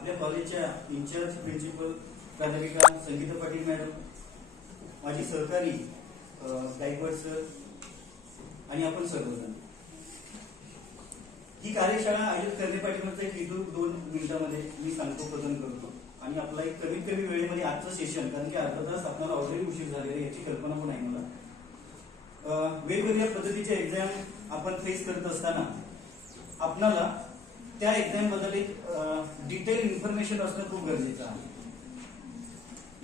आपल्या कॉलेजच्या in-charge principal प्राध्यापिका संगीता पाटील मॅडम माझी सहकारी गायकवाड सर आणि आपण सर्वजण. ही कार्यशाळा आयोजित करण्यापाठीमागचा एक हेतू दोन मिनिटांमध्ये मी सांगतो प्रदान करतो. आणि आपला एक कमीत कमी वेळेमध्ये आजचं सेशन कारण की अर्धा तास आपल्याला ऑलरेडी उशीर झालेला आहे याची कल्पना पण आहे मला. वेगवेगळ्या पद्धतीच्या एक्झाम आपण फेस करत असताना आपणाला त्या एक्झामबद्दल एक डिटेल इन्फॉर्मेशन असणं खूप गरजेचं आहे.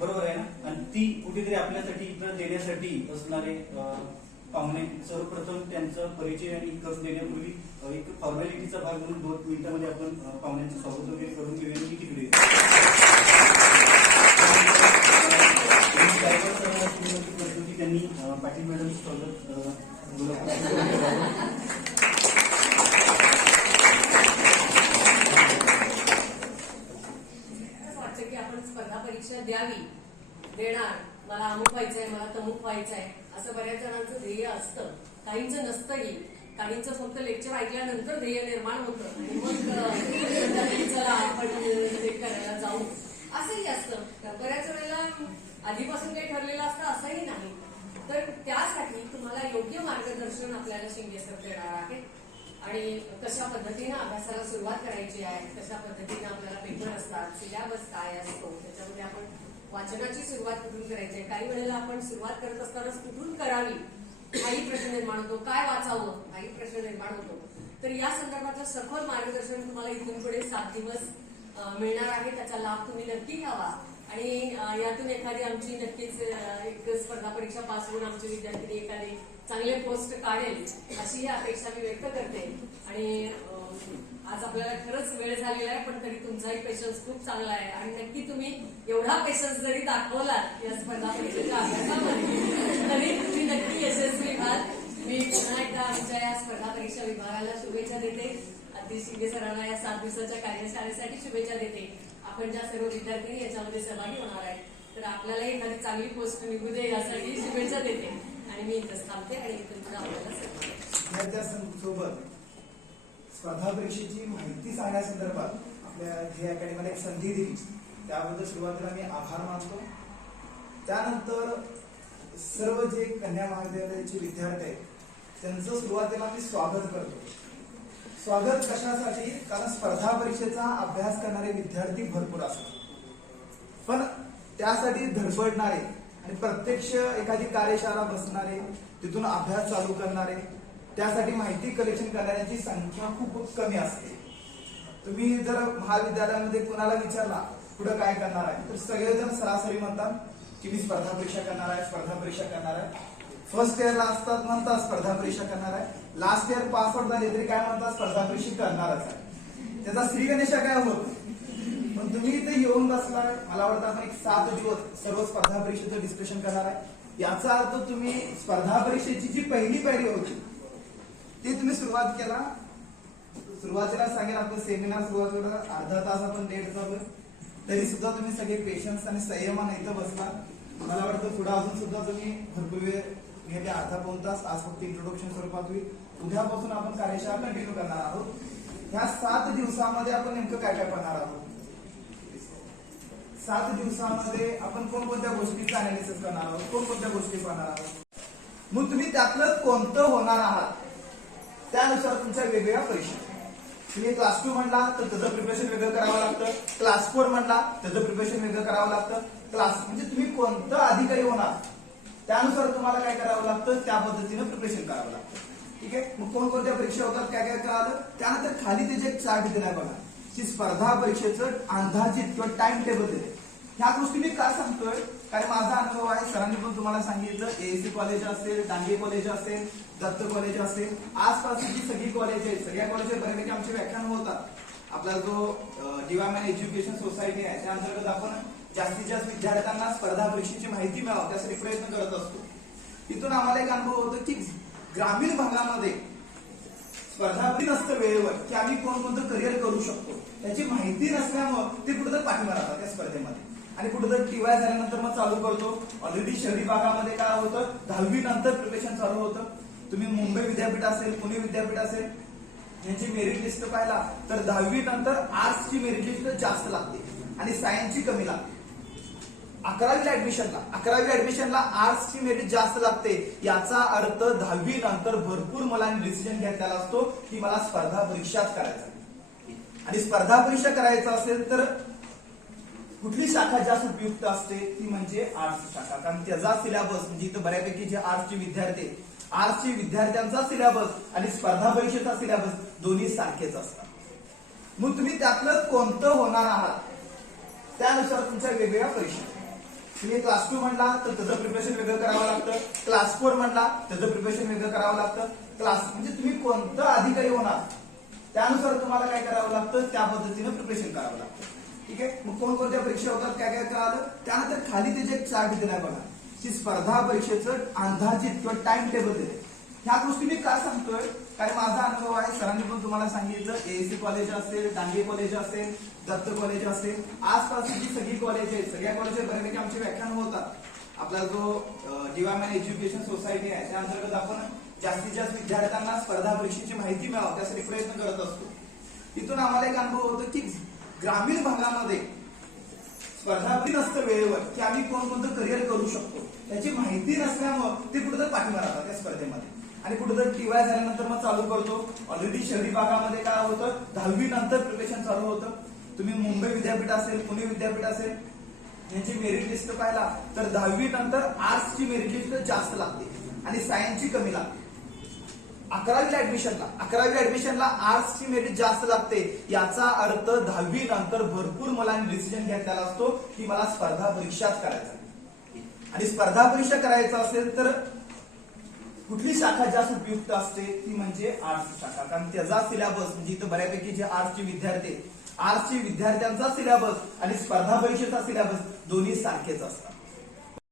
बरोबर आहे ना? आणि ती कुठेतरी आपल्यासाठी इथं देण्यासाठी असणारे पाहुणे. सर्वप्रथम त्यांचा परिचय आणि करून देण्यापूर्वी एक फॉर्मॅलिटीचा भाग म्हणून दोन मिनिटांमध्ये आपण पाहुण्यांचं स्वागत वगैरे करून घेऊया मी तिकडे त्यांनी पाटील मॅडम स्वागत अ, बोला. असं वाटतं की आपण स्पर्धा परीक्षा द्यावी देणार मला अमुक व्हायचंय मला तमुक व्हायचंय असं बऱ्याच जणांचं ध्येय असतं. काहींचं नसतंही काहींचं फक्त लेक्चर ऐकल्यानंतर ध्येय निर्माण होतं. मग चला आपण करायला जाऊ. असंही असतं. बऱ्याच वेळेला आधीपासून काही ठरलेलं असतं असंही नाही. तर त्यासाठी तुम्हाला योग्य मार्गदर्शन आपल्याला शिंगे सर देणार आहे आणि कशा पद्धतीने अभ्यासाला सुरुवात करायची आहे कशा पद्धतीनं आपल्याला पेपर असतात सिलेबस काय असतो त्याच्यामध्ये वाचनाची सुरुवात कुठून करायची आहे? काही वेळेला आपण सुरुवात करत असतानाच कुठून करावी? काही प्रश्न निर्माण होतो. काय वाचावं? काही प्रश्न निर्माण होतो. तर या संदर्भातलं सखोल मार्गदर्शन तुम्हाला इथून पुढे सात दिवस मिळणार आहे. त्याचा लाभ तुम्ही नक्की घ्यावा. आणि यातून एखादी आमची नक्कीच एक स्पर्धा परीक्षा पास होऊन आमचे विद्यार्थी एखादी चांगले पोस्ट काढेल अशी ही अपेक्षा मी व्यक्त करते. आणि आज आपल्याला खरंच वेळ झालेला आहे पण तरी तुमचाही पेशन्स खूप चांगला आहे. आणि नक्की तुम्ही एवढा पेशन्स जरी दाखवला या स्पर्धा परीक्षेच्या अभ्यासामध्ये तरी तुम्ही नक्की यशस्वी व्हाल. मी पुन्हा एकदा आमच्या या स्पर्धा परीक्षा विभागाला शुभेच्छा देते. अगदी शिंदे सरांना या सात दिवसाच्या कार्यशाळेसाठी शुभेच्छा देते. आपण ज्या सर्व विद्यार्थी याच्यामध्ये सहभागी होणार आहे तर आपल्यालाही एखादी चांगली पोस्ट निघू दे यासाठी शुभेच्छा देते. आणि मी इथंच थांबते आणि इथून आपल्याला स्पर्धा परीक्षेची माहिती सांगण्यासंदर्भात आपल्या ध्येय अकॅडमीला एक संधी दिली. त्याबद्दल सुरुवातीला मी आभार मानतो. त्यानंतर सर्व जे कन्या महाविद्यालयाचे विद्यार्थी आहेत त्यांचं सुरुवातीला मी स्वागत करतो. स्वागत कशासाठी? कारण स्पर्धा परीक्षेचा अभ्यास करणारे विद्यार्थी भरपूर असतात. पण त्यासाठी धडपडणारे आणि प्रत्यक्ष एखादी कार्यशाळा बसणारे तिथून अभ्यास चालू करणारे त्यासाठी माहिती कलेक्शन करणाऱ्यांची संख्या खूप कमी असते. तुम्ही जर महाविद्यालयामध्ये कुणाला विचारला पुढे काय करणार आहे? तर सगळेजण सरासरी म्हणतात की मी स्पर्धा परीक्षा करणार आहे स्पर्धा परीक्षा करणार आहे. फर्स्ट इयरला असतात म्हणतात स्पर्धा परीक्षा करणार आहे. लास्ट इयर पास आउट झाले तरी काय म्हणतात स्पर्धा परीक्षा करणारच आहे. त्याचा श्री गणेशा काय होतो? पण तुम्ही इथे येऊन बसलाय. मला वाटतं आपण एक सात दिवस सर्व स्पर्धा परीक्षेचं डिस्कशन करणार आहे. याचा अर्थ तुम्ही स्पर्धा परीक्षेची जी पहिली पायरी होती ती तुम्ही सुरुवात केला. सुरुवातीला सांगेल आपलं सेमिनार सुरुवात अर्धा तास आपण लेट झालो तरी सुद्धा तुम्ही सगळे पेशन्स आणि संयमाने इथं बसला मला वाटतं पुढे अजून सुद्धा तुम्ही भरपूर वेळ घेतले अर्धा पाऊन तास आज फक्त इंट्रोडक्शन स्वरूपात होईल. उद्यापासून आपण कार्यशाळा कंटिन्यू करणार आहोत. ह्या सात दिवसामध्ये आपण नेमकं काय काय करणार आहोत? सात दिवसामध्ये आपण कोणकोणत्या गोष्टीचं अनालिसिस करणार आहोत? कोणकोणत्या गोष्टी करणार आहोत? मग तुम्ही त्यातलं कोणतं होणार आहात? त्यानुसार तुमच्या वेगवेगळ्या परीक्षा तुम्ही क्लास टू म्हणला तर त्याचं प्रिपरेशन वेगळं करावं लागतं. क्लास फोर म्हणला त्याचं प्रिपरेशन वेगळं करावं लागतं. क्लास म्हणजे तुम्ही कोणतं अधिकारी होणार? त्यानुसार तुम्हाला काय करावं लागतं? त्या पद्धतीनं प्रिपरेशन करावं लागतं. ठीक आहे? मग कोणकोणत्या परीक्षा होतात? काय काय करावं त्यानंतर खाली त्याचे एक चार्ट दिलाय बघा की स्पर्धा परीक्षेचं अंदाजित किंवा टाइम टेबल दिले ह्या गोष्टी मी का सांगतोय? कारण माझा अनुभव आहे सरांनी पण तुम्हाला सांगितलं एएससी कॉलेज असेल डांगे कॉलेज असेल दत्त कॉलेज असेल आसपासची जी सगळी कॉलेज आहेत सगळ्या कॉलेज बऱ्यापैकी आमचे व्याख्यान होतात आपला जो डिवायमॅन एज्युकेशन सोसायटी आहे त्या अंतर्गत आपण जास्तीत जास्त विद्यार्थ्यांना स्पर्धा परीक्षेची माहिती मिळावं त्यासाठी प्रयत्न करत असतो. तिथून आम्हाला एक अनुभव होतो की ग्रामीण भागामध्ये स्पर्धा नसतं वेळेवर की आम्ही कोणकोणतं करिअर करू शकतो. त्याची माहिती नसल्यामुळं ते कुठेतरी पाठिंबा राहतात त्या स्पर्धेमध्ये. आणि कुठेतरी टीवाय झाल्यानंतर मग चालू करतो. ऑलरेडी शहरी भागामध्ये काय होतं? दहावी नंतर प्रिपरेशन चालू होतं. तुम्ही मुंबई विद्यापीठ असेल पुणे विद्यापीठ असेल यांची मेरिट लिस्ट पाहिला तर दहावी नंतर आर्ट्सची मेरिट लिस्ट जास्त लागते. आणि सायन्सची कमी लागते. अकरावीला ऍडमिशनला अकरावी ऍडमिशनला आर्ट्सची मेरिट जास्त लागते. याचा अर्थ दहावी नंतर भरपूर मला डिसिजन घेतलेला असतो की मला स्पर्धा परीक्षाच करायचा आणि स्पर्धा परीक्षा करायचा असेल तर कुठली शाखा जास्त उपयुक्त असते ती म्हणजे आर्ट्स शाखा. कारण त्याचा सिलेबस म्हणजे इथं बऱ्यापैकी जे आर्ट्सचे विद्यार्थी आर्ट्सचे विद्यार्थ्यांचा सिलेबस आणि स्पर्धा परीक्षेचा सिलेबस दोन्ही सारखेच असतात. मग तुम्ही त्यातलं कोणतं होणार आहात? त्यानुसार तुमच्या वेगवेगळ्या परीक्षा तुम्ही क्लास टू म्हणला तर त्याचं प्रिपरेशन वेगळं करावं लागतं. क्लास फोर म्हणला त्याचं प्रिपरेशन वेगळं करावं लागतं. क्लास म्हणजे तुम्ही कोणतं अधिकारी होणार? त्यानुसार तुम्हाला काय करावं लागतं? त्या पद्धतीनं प्रिपरेशन करावं लागतं. ठीक आहे? मग कोणकोणत्या परीक्षा होतात काय काय कळालं? त्यानंतर खाली त्याचे एक चार्ट दिलाय बघा की स्पर्धा परीक्षेचं अंदाजित किंवा टाइम टेबल दिले ह्या गोष्टी मी का सांगतोय? कारण माझा अनुभव आहे सरांनी पण तुम्हाला सांगितलं एएससी कॉलेज असेल डांगे कॉलेज असेल दत्त कॉलेज असेल आसपासची जी सगळी कॉलेज आहेत सगळ्या कॉलेज बऱ्यापैकी आमचे व्याख्यान होतात. आपला जो डिवायमॅन एज्युकेशन सोसायटी आहे त्या अंतर्गत आपण जास्तीत जास्त विद्यार्थ्यांना स्पर्धा परीक्षेची माहिती मिळावं त्यासाठी प्रयत्न करत असतो. तिथून आम्हाला एक अनुभव होतो की ग्रामीण भागामध्ये स्पर्धा नसतं वेळेवर की आम्ही कोणकोणतं करिअर करू शकतो. त्याची माहिती नसल्यामुळं ते कुठेतरी पाठिंबा राहतात त्या स्पर्धेमध्ये. आणि कुठेतरी टीवाय झाल्यानंतर मग चालू करतो. ऑलरेडी शहरी भागामध्ये काय होतं? दहावी नंतर प्रिपरेशन चालू होतं. तुम्ही मुंबई विद्यापीठ असेल पुणे विद्यापीठ असेल यांची मेरिट लिस्ट पाहिला तर दहावी नंतर आर्ट्सची मेरिट लिस्ट जास्त लागते. आणि सायन्सची कमी लागते. अकरावीला ऍडमिशनला अकरावी ऍडमिशनला आर्ट्सची मेरिट जास्त लागते. याचा अर्थ दहावी नंतर भरपूर मुलांनी डिसिजन घेतलेला असतो की मला स्पर्धा परीक्षाच करायचा आणि स्पर्धा परीक्षा करायचा असेल तर कुठली शाखा जास्त उपयुक्त असते? ती म्हणजे आर्ट्स शाखा. कारण त्याचा सिलेबस म्हणजे इथं बऱ्यापैकी जे आर्ट्सचे विद्यार्थी आर्ट्सचे विद्यार्थ्यांचा सिलेबस आणि स्पर्धा परीक्षेचा सिलेबस दोन्ही सारखेच असतात.